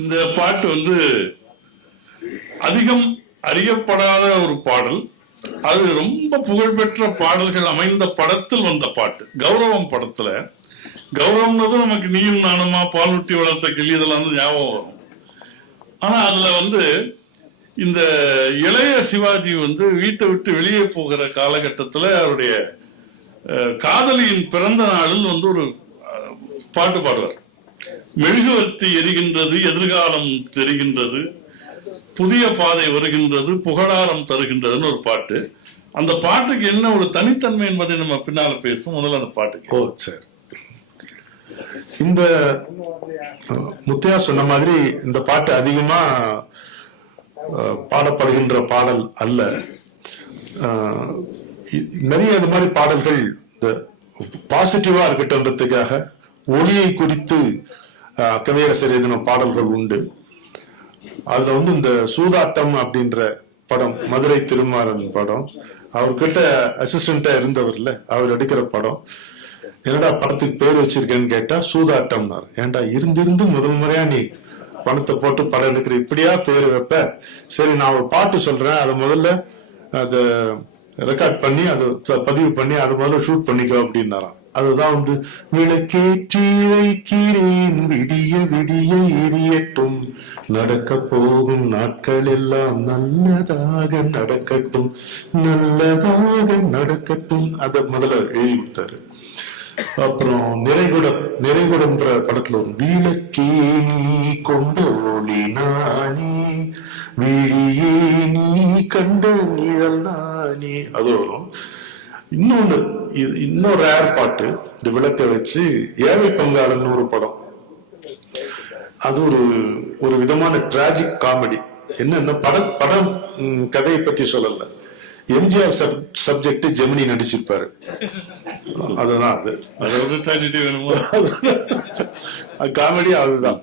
இந்த பாட்டு வந்து அதிகம் அறியப்படாத ஒரு பாடல். அது ரொம்ப புகழ்பெற்ற பாடல்கள் அமைந்த படத்தில் வந்த பாட்டு. கௌரவம் படத்துல, கௌரவம்னதும் நமக்கு நீயும் நானுமா, பாலூட்டி வளர்த்த கிளி, இதெல்லாம் வந்து ஞாபகம் வரும். ஆனா அதுல வந்து இந்த இளைய சிவாஜி வந்து வீட்டை விட்டு வெளியே போகிற காலகட்டத்தில் அவருடைய காதலியின் பிறந்த நாளில் வந்து ஒரு பாட்டு பாடுவார். மெழுகுவர்த்தி எரிகின்றது, எதிர்காலம் தெரிகின்றது, புதிய பாதை வருகின்றது, புகழாரம் தருகின்றதுன்னு ஒரு பாட்டு. அந்த பாட்டுக்கு என்ன ஒரு தனித்தன்மை என்பதை நம்ம பின்னால பேசும். முதல்ல அந்த பாட்டுக்கு. சரி. இந்த முத்தையா சொன்ன மாதிரி இந்த பாட்டு அதிகமா பாடப்படுகின்ற பாடல் அல்ல. நிறைய இது மாதிரி பாடல்கள் இந்த பாசிட்டிவா இருக்கட்டும்ன்றதுக்காக ஒளியை குறித்து கவியரசர் எழுதின பாடல்கள் உண்டு. அதுல வந்து இந்த சூதாட்டம் அப்படின்ற படம், மதுரை திருமாறன் படம், அவர்கிட்ட அசிஸ்டண்டா இருந்தவர்ல, அவர் எடுக்கிற படம். என்னடா படத்துக்கு பேர் வச்சிருக்கேன்னு கேட்டா சூதாட்டம்னார். ஏன்டா இருந்திருந்து முதல் முறையா நீ பணத்தை போட்டு படம் எடுக்கிற, இப்படியா பேர் வைப்ப? சரி, நான் ஒரு பாட்டு சொல்றேன், அதை முதல்ல அதை ரெக்கார்ட் பண்ணி அதை பதிவு பண்ணி அதை முதல்ல ஷூட் பண்ணிக்கோ அப்படின்னாராம். அதுதான் வந்து விளக்கேற்றி வைக்கிறேன் விடிய விடிய எரியட்டும், நடக்க போகும் நாட்கள் எல்லாம் நல்லதாக நடக்கட்டும், நல்லதாக நடக்கட்டும், அதை முதல்ல எழுதி கொடுத்தாரு. அப்புறம் நிறைகுடம்ன்ற படத்துல ஒரு விளக்கே நீ கொண்ட ஒளி நானே, விழியே நீ கண்ட நிழல் நானே, அது வரும். இன்னொன்னு, இன்னொரு ரேர் பாட்டு, இந்த விளக்க வச்சு ஏழை பங்காளன் ஒரு படம். அது ஒரு விதமான டிராஜிக் காமெடி. என்னன்னா படம் கதையை பத்தி சொல்லல, எம்ஜிஆர் சப்ஜெக்ட் ஜெமினி நடிச்சிருப்பாரு. அதுதான் அது காமெடி. அதுதான்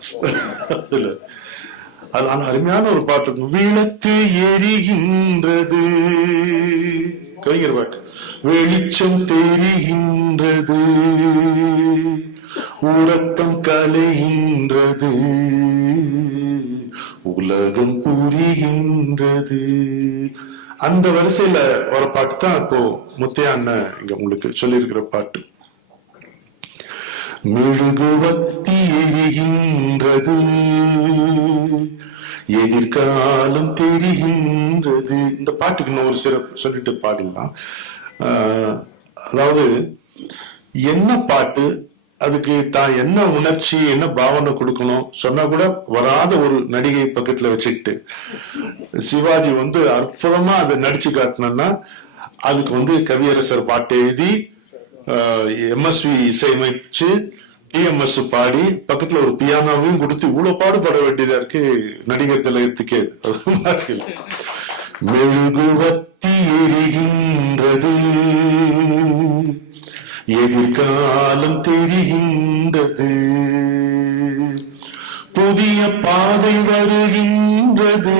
அது அருமையான ஒரு பாட்டு. விளக்கு எரிகின்றது, கவிஞர் பாட்டு. வெளிச்சம் தெரிகின்றது, உறக்கம் கலைகின்றது, உலகம் புரிகின்றது. அந்த வரிசையில ஒரு பாட்டு தான் இப்போ முத்தையா அண்ணன் இங்க உங்களுக்கு சொல்லியிருக்கிற பாட்டு. மெழுகுவர்த்தி எரிகின்றது, எதிர்காலம் தெரிகின்றது. இந்த பாட்டுக்கு இன்னும் ஒரு சிறப்பு சொல்லிட்டு பாடிடலாம். அதாவது என்ன பாட்டு, அதுக்கு தான் என்ன உணர்ச்சி, என்ன பாவனை கொடுக்கணும் சொன்னா கூட வராத ஒரு நடிகை பக்கத்துல வச்சுக்கிட்டு சிவாஜி வந்து அற்புதமா அதை நடிச்சு காட்டினா, அதுக்கு வந்து கவியரசர் பாட்டு எழுதி எம்எஸ்வி இசையமைச்சு டிஎம்எஸ் பாடி பக்கத்துல ஒரு பியானோவையும் கொடுத்து இவ்வளவு பாடுபட வேண்டியதா இருக்கு நடிகர் திலகத்துக்கே. மெழுகுவர்த்தி எரிகின்றது, எதிர்காலம் தெரிகின்றது, புதிய பாதை வருகின்றது,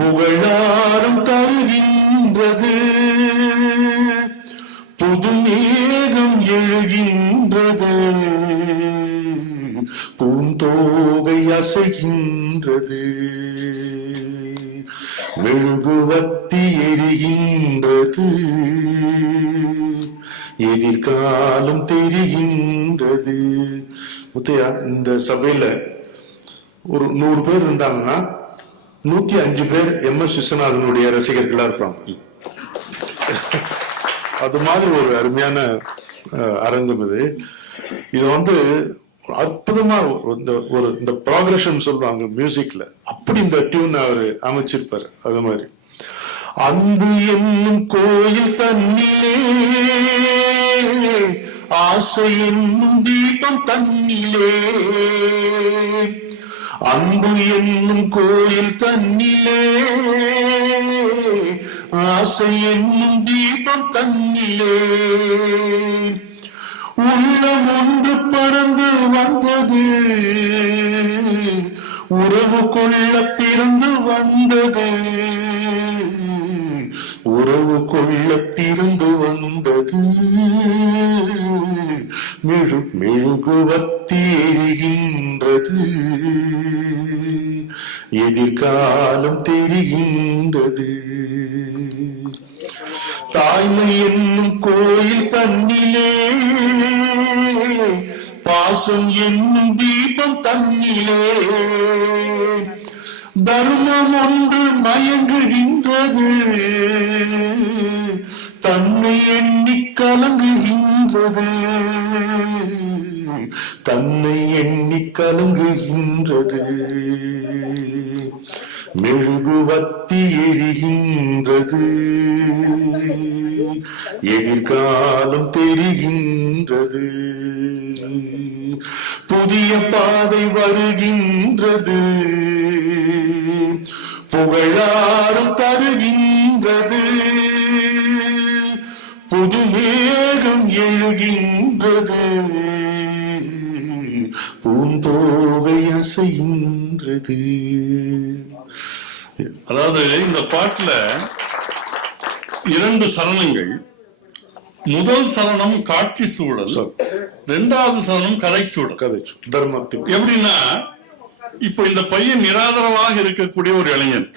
புகழாரம் தருகின்றது, புது மேகம் எழுகின்றது, பூந்தோகை அசைகின்றது, மெழுகுவர்த்தி எரிகின்றது, எதிர்காலம் தெரிகின்றது. முத்தையா, இந்த சபையில ஒரு 100 பேர் இருந்தாங்கன்னா 105 பேர் எம்எஸ் விஸ்வநாதனுடைய ரசிகர்களா இருப்பாங்க. அது மாதிரி ஒரு அருமையான அரங்கம் இது. இது வந்து அற்புதமா இந்த ப்ராக்ரஷன் சொல்றாங்க மியூசிக்ல, அப்படி இந்த டியூன் அவரு அமைச்சிருப்பாரு. அது மாதிரி அன்பு என்னும் கோயில் தன்னிலே, ஆசை என்னும் தீபம் தன்னிலே, அன்பு என்னும் கோயில் தன்னிலே, ஆசை என்னும் தீபம் தன்னிலே, உள்ளம் ஒன்று பறந்து வந்தது, உறவு கொள்ள பிறந்து வந்தது, உறவு கொள்ள பிறந்து வந்தது, மெழுகுவர்த்தி எரிகின்றது, எதிர்காலம் தெரிகின்றது. தாய்மை என்னும் கோயில் தன்னிலே, பாசம் என்னும் தீபம் தன்னிலே, தர்மம் ஒன்று மயங்குகின்றது, தன்னை எண்ணி கலங்குகின்றது, தன்னை எண்ணி கலங்குகின்றது. மெழுகுவத்தி எரிகின்றது, எதிர்காலம் தெரிகின்றது. புதிய பாதை வருகின்றது, புகழாரம் தருகின்றது, புது மேகம் எழுகின்றது, பூந்தோகை அசைகின்றது. அதாவது இந்த பாட்டுல 2 சரணங்கள். முதல் சரணம் காட்சி சூழல், 2வது சரணம் கதை சூழல். தர்மத்தின் எப்படின்னா, இப்ப இந்த பையன் நிராதரவாக இருக்கக்கூடிய ஒரு இளைஞன்.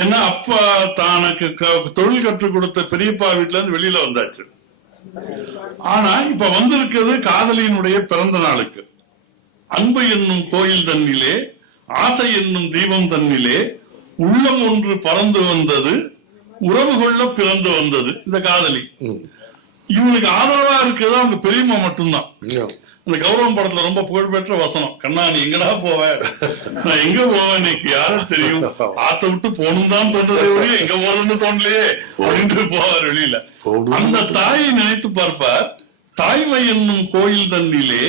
ஏன்னா அப்பா தனக்கு தொழில் கற்றுக் கொடுத்த பெரியப்பா வீட்டுல இருந்து வெளியில வந்தாச்சு. ஆனா இப்ப வந்திருக்கிறது காதலியினுடைய பிறந்த நாளுக்கு. அன்பு என்னும் கோயில் தன்னிலே, ஆசை என்னும் தீபம் தன்னிலே, உள்ளம் ஒன்று பறந்து வந்தது, உறவு கொள்ள பிறந்து வந்தது இந்த காதலி. இவனுக்கு ஆதரவா இருக்கிறதா அவங்க பெரியம்மா மட்டும்தான். இந்த கௌரவம் படத்துல ரொம்ப புகழ்பெற்ற வசனம், கண்ணா நீ எங்கடா போவ, நான் எங்க போவேன் எனக்கு யாரும் தெரியும், ஆத்த விட்டு போகணும் தான் தோன்றதே ஒழிய எங்க போறதுன்னு தோணலையே அப்படின்ட்டு போவார் வெளியில. அந்த தாயை நினைத்து பார்ப்பார். தாய்மை என்னும் கோயில் தன்னிலே,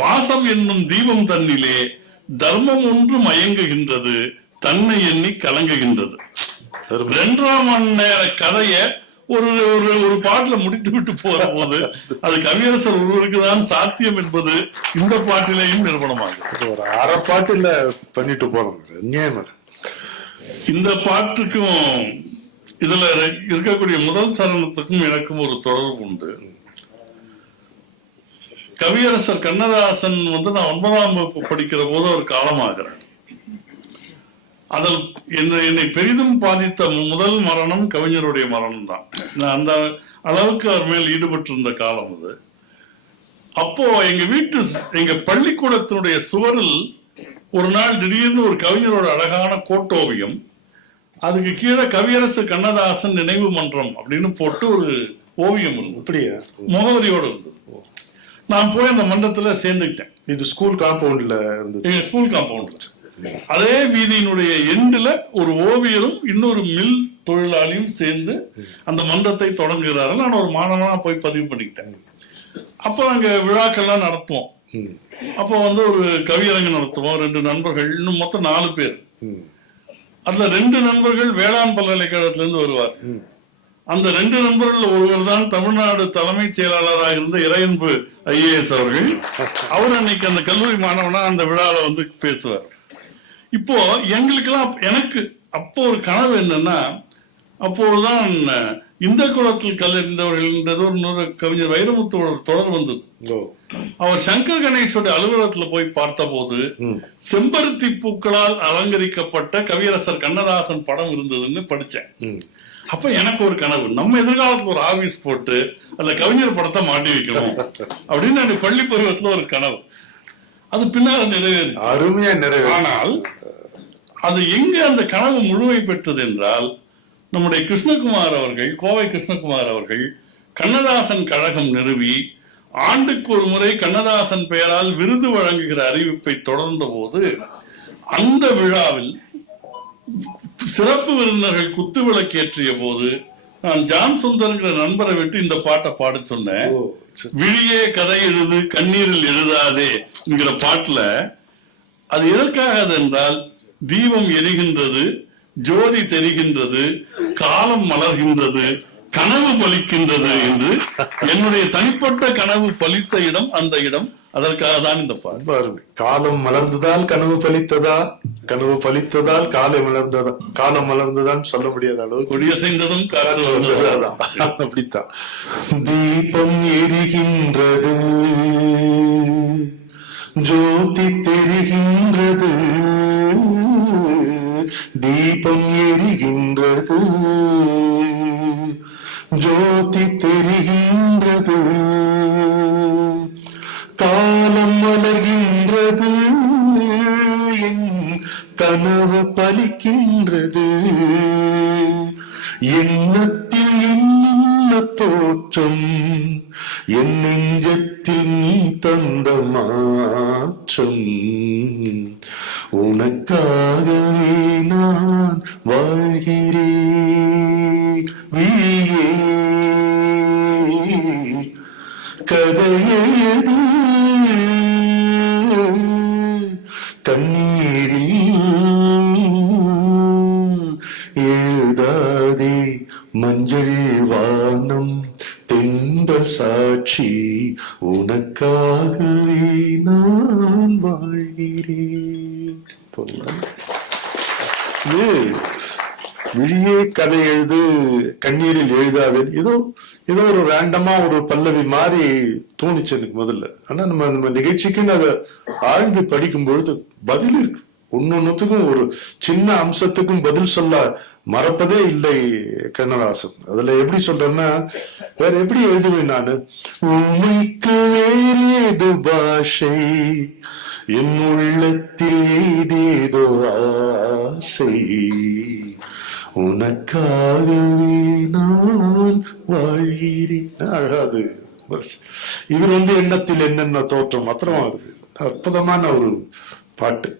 பாசம் என்னும் தீபம் தன்னிலே, தர்மம் ஒன்று மயங்குகின்றது, தன்னை எண்ணி கலங்குகின்றது. 2.5 மணி நேர கதைய ஒரு ஒரு பாட்டுல முடித்து விட்டு போற போது அது கவியரசர் ஒருவருக்கு தான் சாத்தியம் என்பது இந்த பாட்டிலேயும் நிரூபணமாகும். ஒரு அரை பாட்டுல பண்ணிட்டு போறோம். இந்த பாட்டுக்கும் இதுல இருக்கக்கூடிய முதல் சரணத்துக்கும் எனக்கும் ஒரு தொடர்பு உண்டு. கவியரசர் கண்ணதாசன் நான் 9ஆம் வகுப்பு படிக்கிற போது ஒரு காலமாகிறார். அதில் என்னை பெரிதும் பாதித்த முதல் மரணம் கவிஞருடைய மரணம் தான். நான் அந்த அளவுக்கு அவர் மேல் ஈடுபட்டிருந்த காலம் அது. அப்போ எங்க பள்ளிக்கூடத்தினுடைய சுவரில் ஒரு நாள் திடீர்னு ஒரு கவிஞரோட அழகான கோட்டோவியம், அதுக்கு கீழே கவியரசு கண்ணதாசன் நினைவு மன்றம் அப்படின்னு போட்டு ஒரு ஓவியம் இருந்தது, முகவரியோடு இருந்தது. நான் போய் அந்த மன்றத்துல சேர்ந்துக்கிட்டேன். இது ஸ்கூல் காம்பவுண்ட்ல இருந்தது. ஸ்கூல் காம்பவுண்ட்ல அதே வீதியினுடைய எண்டுல ஒரு ஓவியரும் இன்னொரு மில் தொழிலாளியும் சேர்ந்து அந்த மன்றத்தை தொடங்குகிறார்கள். நான் ஒரு மாணவனா போய் பதிவு பண்ணிக்கிட்டேன். அப்போ அங்க விழாக்கள்லாம் நடத்துவோம். அப்போ ஒரு கவியரங்கு நடத்துவோம். 2 நண்பர்கள், இன்னும் மொத்தம் 4 பேர். அதுல 2 நண்பர்கள் வேளாண் பல்கலைக்கழகத்துல இருந்து வருவார். அந்த 2 நண்பர்கள் ஒருவர் தான் தமிழ்நாடு தலைமைச் செயலாளராக இருந்த இறையன்பு IAS அவர்கள். அவர் அன்னைக்கு அந்த கல்லூரி மாணவனா அந்த விழாவில் பேசுவார். இப்போ எனக்கு அப்போ ஒரு கனவு என்னன்னா, அப்போதுதான் இந்த குளத்தில் கல்லறிந்தவர்கள் ஒரு கவிஞர் வைரமுத்து தொடர் வந்தது. அவர் சங்கர் கணேஷோட அலுவலகத்துல போய் பார்த்த போது செம்பருத்தி பூக்களால் அலங்கரிக்கப்பட்ட கவியரசர் கண்ணதாசன் படம் இருந்ததுன்னு படிச்சேன். அப்ப எனக்கு ஒரு கனவு, நம்ம எதிர்காலத்துல ஒரு ஆபீஸ் போட்டு அந்த கவிஞர் படத்தை மாட்டி வைக்கணும் அப்படின்னு எனக்கு பள்ளி பருவத்துல ஒரு கனவு. அது பின்னால நிறைவேறி அருமையா நிறைவேறி. ஆனால் அது எங்க அந்த கனவு முழுமை பெற்றது என்றால், நம்முடைய கிருஷ்ணகுமார் அவர்கள், கோவை கிருஷ்ணகுமார் அவர்கள் கண்ணதாசன் கழகம் நிறுவி ஆண்டுக்கு ஒரு முறை கண்ணதாசன் பெயரால் விருது வழங்குகிற அறிவிப்பை தொடர்ந்த போது அந்த விழாவில் சிறப்பு விருந்தினர்கள் குத்து விளக்கேற்றிய போது நான் ஜான் சுந்தர்ங்கிற நண்பரை விட்டு இந்த பாட்டை பாட சொன்னேன். விழியே கதை எழுது கண்ணீரில் எழுதாதே என்கிற பாட்டுல அது எதற்காக என்றால், தீபம் எரிகின்றது, ஜோதி தெரிகின்றது, காலம் மலர்கின்றது, கனவு பலிக்கின்றது என்று என்னுடைய தனிப்பட்ட கனவு பலித்த இடம் அந்த இடம். அதற்காக தான் இந்த பாட்டு. காலம் மலர்ந்ததால் கனவு பலித்ததா, கனவு பலித்ததால் காலம் மலர்ந்ததா, காலம் மலர்ந்ததான் சொல்ல முடியாத அளவு கொடியசைந்ததும் காற்று வந்ததா. அப்படித்தான். தீபம் எரிகின்றது, ஜோதி தெரிகின்றது, தீபம் எரிகின்றது, ஜோதி தெரிகின்றது, காலம் மலர்கின்றது, என் கனவு பலிக்கின்றது, எண்ணத்தில் என்ன தோற்றம், என் நெஞ்சத்தில் நீ தந்த மாற்றம், உனக்காகவே நான் வாழ்கிறேன். விழியே கதையெழுது, கண்ணீரில் எழுதாதே, மஞ்சள் வானம் தென்றல் சாட்சி, உனக்காகவே நான் வாழ்கிறேன். விழியே கதை எழுது, கண்ணீரில் எழுதாது, ஏதோ ஒரு ரேண்டமா ஒரு பல்லவி மாதிரி தோணுச்சு எனக்கு முதல்ல. ஆனா நம்ம நிகழ்ச்சிக்குன்னு அதை ஆழ்ந்து படிக்கும் பொழுது பதில் இருக்கு. ஒன்னொன்னுத்துக்கும் ஒரு சின்ன அம்சத்துக்கும் பதில் சொல்ல மறப்பதே இல்லை கண்ணதாசன். அதுல எப்படி சொல்றேன்னா, வேற எப்படி எழுதுவேன் நானு, உமைக்கு வேறேது பாஷை, என் உள்ளத்தில் ஏதேதோ ஆசை, உனக்காகவே நான் வாழ்கிறேன். அழகாது. இவர் எண்ணத்தில் என்னென்ன தோற்றம் மாத்திரம், அது அற்புதமான ஒரு பாட்டு.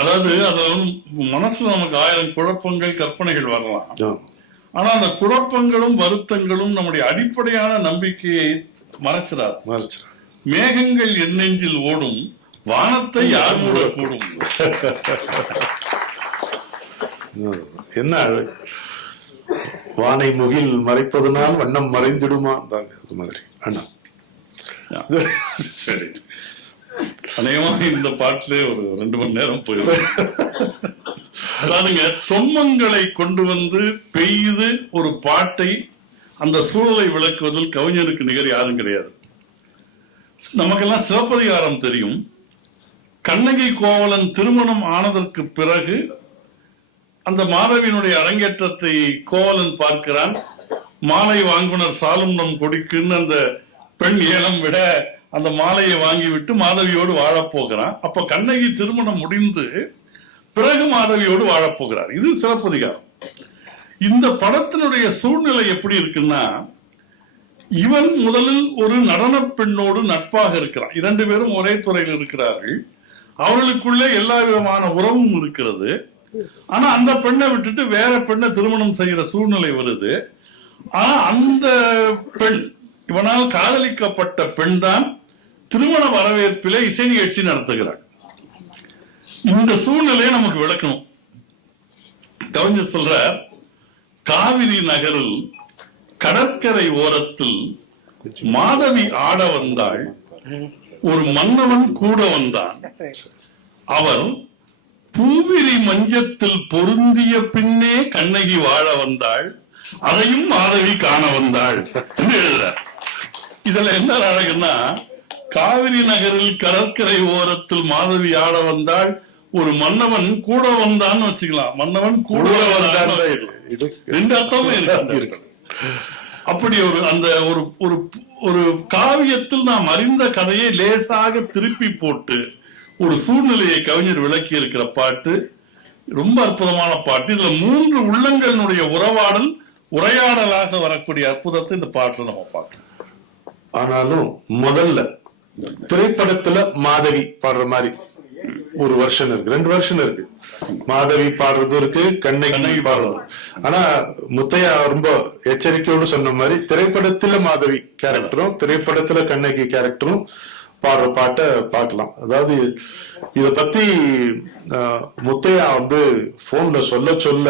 அதாவது அது மனசுல நமக்கு 1000 குழப்பங்கள் கற்பனைகள் வரலாம். ஆனா அந்த குழப்பங்களும் வருத்தங்களும் நம்முடைய அடிப்படையான நம்பிக்கையை மறைச்சிடாது. மேகங்கள் என் நெஞ்சில் ஓடும், வானத்தை யார் மூடக்கூடும். என்ன வானை முகில் மறைப்பதனால் வண்ணம் மறைந்திடுமா, அது மாதிரி. அண்ணா சரி, அநேகமாக இந்த பாட்டிலே ஒரு 2 மணி நேரம் போயிடும். அதாவதுங்க, தொன்மங்களை கொண்டு வந்து பெய்து ஒரு பாட்டை அந்த சூழலை விளக்குவதில் கவிஞருக்கு நிகர் யாரும் கிடையாது. நமக்கெல்லாம் சிலப்பதிகாரம் தெரியும். கண்ணகி கோவலன் திருமணம் ஆனதற்கு பிறகு அந்த மாதவியினுடைய அரங்கேற்றத்தை கோவலன் பார்க்கிறான். மாலை வாங்குனர் சாலும் நம் கொடிக்குன்னு அந்த பெண் ஏலம் விட அந்த மாலையை வாங்கிவிட்டு மாதவியோடு வாழப்போகிறான். அப்ப கண்ணகி திருமணம் முடிந்து பிறகு மாதவியோடு வாழப்போகிறார். இது சிலப்பதிகாரம். இந்த படத்தினுடைய சூழ்நிலை எப்படி இருக்குன்னா, இவன் முதலில் ஒரு நடன பெண்ணோடு நட்பாக இருக்கிறான். 2 பேரும் ஒரே துறையில் இருக்கிறார்கள். அவர்களுக்குள்ளே எல்லா விதமான உறவும் இருக்கிறது. ஆனா அந்த பெண்ணை விட்டுட்டு வேற பெண்ணை திருமணம் செய்யற சூழ்நிலை வருது. ஆனா அந்த பெண், இவனால் காதலிக்கப்பட்ட பெண் தான் திருமண வரவேற்பிலே இசை நிகழ்ச்சி நடத்துகிறார். இந்த சூழ்நிலையை நமக்கு விளக்கணும். கவிஞர் சொல்றார், காவிரி நகரில் கடற்கரை ஓரத்தில் மாதவி ஆட வந்தாள், ஒரு மன்னவன் கூட வந்தான், அவர் பூவிரி மஞ்சத்தில் பொருந்திய பின்னே கண்ணகி வாழ வந்தாள், அதையும் மாதவி காண வந்தாள் என்று எழுதுறார். இதுல என்ன அழகுன்னா, காவிரி நகரில் கடற்கரை ஓரத்தில் மாதவி ஆட வந்தாள், ஒரு மன்னவன் கூட வந்தான்னு வச்சுக்கலாம். மன்னவன் கூட வந்தான், 2 அர்த்தமும் இருக்கு. அப்படி ஒரு அந்த ஒரு காவியத்தில் நாம் அறிந்த கதையை லேசாக திருப்பி போட்டு ஒரு சூழ்நிலையை கவிஞர் விளக்கி இருக்கிற பாட்டு ரொம்ப அற்புதமான பாட்டு. இதுல 3 உள்ளங்களினுடைய உரையாடலாக வரக்கூடிய அற்புதத்தை இந்த பாட்டுல நம்ம பார்க்கலாம். ஆனாலும் முதல்ல திரைப்படத்துல மாதவி பாடுற மாதிரி ஒரு வருஷன் இருக்கு, 2 வருஷன் இருக்கு. மாதவி பாடுறது இருக்கு, கண்ணகி பாடுறது. ஆனா முத்தையா ரொம்ப எச்சரிக்கையோடு சொன்ன மாதிரி திரைப்படத்துல மாதவி கேரக்டரும் திரைப்படத்துல கண்ணகி கேரக்டரும் பாடுற பாட்டை பார்க்கலாம். அதாவது இத பத்தி முத்தையா போன்ல சொல்ல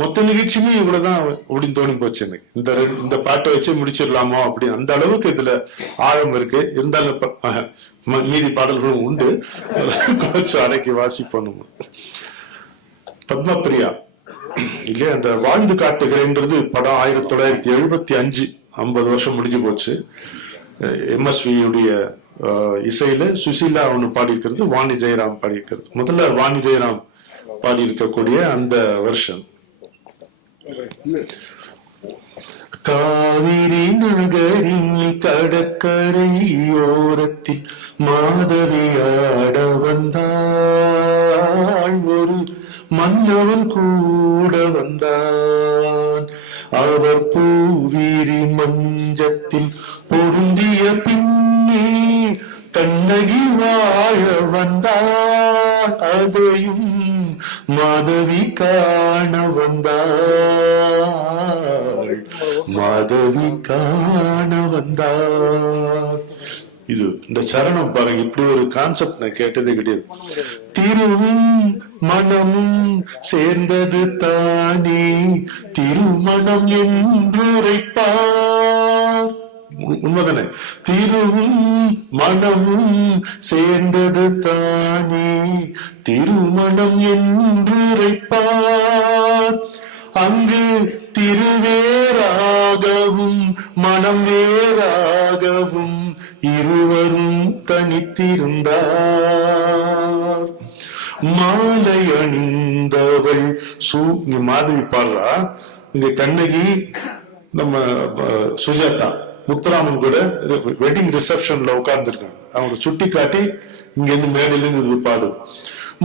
மொத்த நிகழ்ச்சியுமே இவ்வளவுதான் அப்படின்னு தோணி போச்சு எனக்கு. இந்த பாட்டை வச்சு முடிச்சிடலாமோ அப்படின்னு. அந்த அளவுக்கு இதுல ஆழம் இருக்கு. இருந்தாலும் மீதி பாடல்களும் உண்டு, கொஞ்சம் அடக்கி வாசிப்போம். பத்மபிரியா இல்லையா, அந்த வாழ்ந்து காட்டுகிறேன்றது படம் 1975, 50 வருஷம் முடிஞ்சு போச்சு. MSV உடைய இசையில சுசீலா ஒண்ணு பாடியிருக்கிறது, வாணி ஜெயராம் பாடியிருக்கிறது. முதல்ல வாணி ஜெயராம் பாடியிருக்கக்கூடிய அந்த வருஷன். காவிரி நகரின் கடற்கரையோரத்தில் மாதவியாட வந்தாள், ஒரு மன்னவன் கூட வந்தான். அவர் பூவிரி மஞ்சத்தில் பொருந்திய பின்னே கண்ணகி வாழ வந்தாள், அதையும் மாதவி காண வந்தாள், மாதவி காண வந்தாள். இது இந்த சரணம் பாருங்க, இப்படி ஒரு கான்செப்ட் நான் கேட்டதே கிடையாது. திருவும் மனமும் சேர்ந்தது தானே திருமணம் என்றுரைப்பார். உண்மைதானே? திருவும் மனமும் சேர்ந்தது தானே திருமணம் என்றுரைப்பார். அங்கு திருவேராகவும் மனம் வேறாகவும் இருவரும் தனித்திருந்தார். மாலை அணிந்தவள் மாதவி பாடுறா, இங்க கண்ணகி நம்ம சுஜாதா முத்துராமன் கூட வெட்டிங் ரிசப்ஷன்ல உட்கார்ந்துருக்காங்க. அவங்க சுட்டி காட்டி இங்க இருந்து மேடையில இருந்து இது பாடு.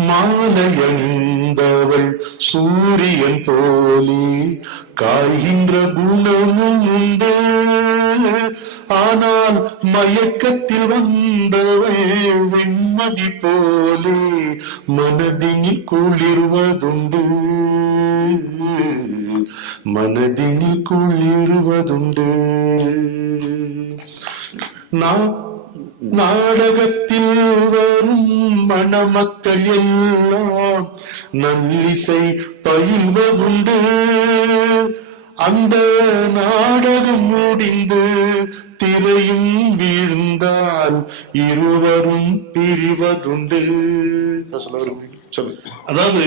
மாலை அணிந்தவள் சூரியன் போலே காய்கின்ற குணமும் உண்டு, ஆனால் மயக்கத்தில் வந்தவள் வெண்மதி போலே மனதினில் குளிர்வதுண்டு, மனதினில் குளிர்வதுண்டு. நாடகத்தில் வரும் மணமக்கள் எல்லாம் நல்லிசை பயில்வதுண்டு, அந்த நாடகம் முடிந்து திரையும் வீழ்ந்தால் இருவரும் பிரிவதுண்டு. அதாவது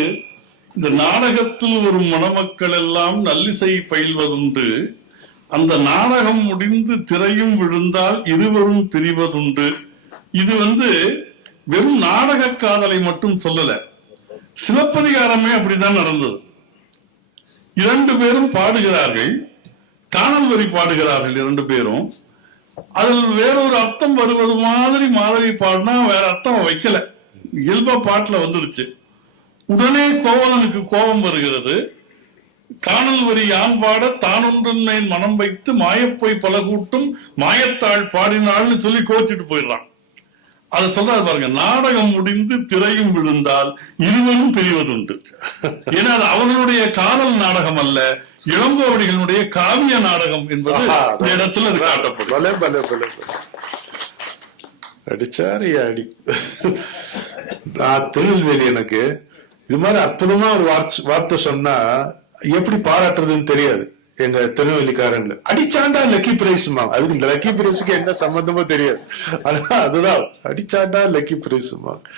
இந்த நாடகத்தில் வரும் மணமக்கள் எல்லாம் நல்லிசை பயில்வதுண்டு, அந்த நாடகம் முடிந்து திரையும் விழுந்தால் இருவரும் பிரிவதுண்டு. இது வெறும் நாடக காதலை மட்டும் சொல்லல, சிலப்பதிகாரமே அப்படிதான் நடந்தது. இரண்டு பேரும் பாடுகிறார்கள், காணல் வரி பாடுகிறார்கள் இரண்டு பேரும். அதில் வேறொரு அர்த்தம் வருவது மாதிரி மாதவி பாடினா வேற அர்த்தம் வைக்கல, இயல்பா பாட்டுல வந்துடுச்சு. உடனே கோவலனுக்கு கோபம் வருகிறது. காணல் வரி யான் பாட தானொன்றன் மேல் மனம் வைத்து மாயப்போய் பல கூட்டும் மாயத்தாள் பாடினாள்னு சொல்லி கோச்சிட்டு போயிடுறான். அதை சொல்றாரு பாருங்க, நாடகம் முடிந்து திரையும் விழுந்தால் இருவரும் பிரிவதுண்டு. ஏன்னா அது அவர்களுடைய காதல் நாடகம் அல்ல, இளங்கோவடிகளுடைய காவிய நாடகம் என்பது இந்த இடத்துல அது காட்டப்படும். அடிச்சாரி அடி. நான் திருநெல்வேலி, எனக்கு இது மாதிரி அற்புதமா ஒரு வார்த்தை சொன்னா எப்படி பாராட்டுறதுன்னு தெரியாது. எங்க திருநெல்வேலிக்காரங்க அடிச்சாண்டா லக்கி பிரைஸ், அதுக்கு லக்கி பிரைஸுக்கு என்ன சம்பந்தமோ தெரியாது. அதுதான் அடிச்சாண்டா லக்கி பிரைஸ்.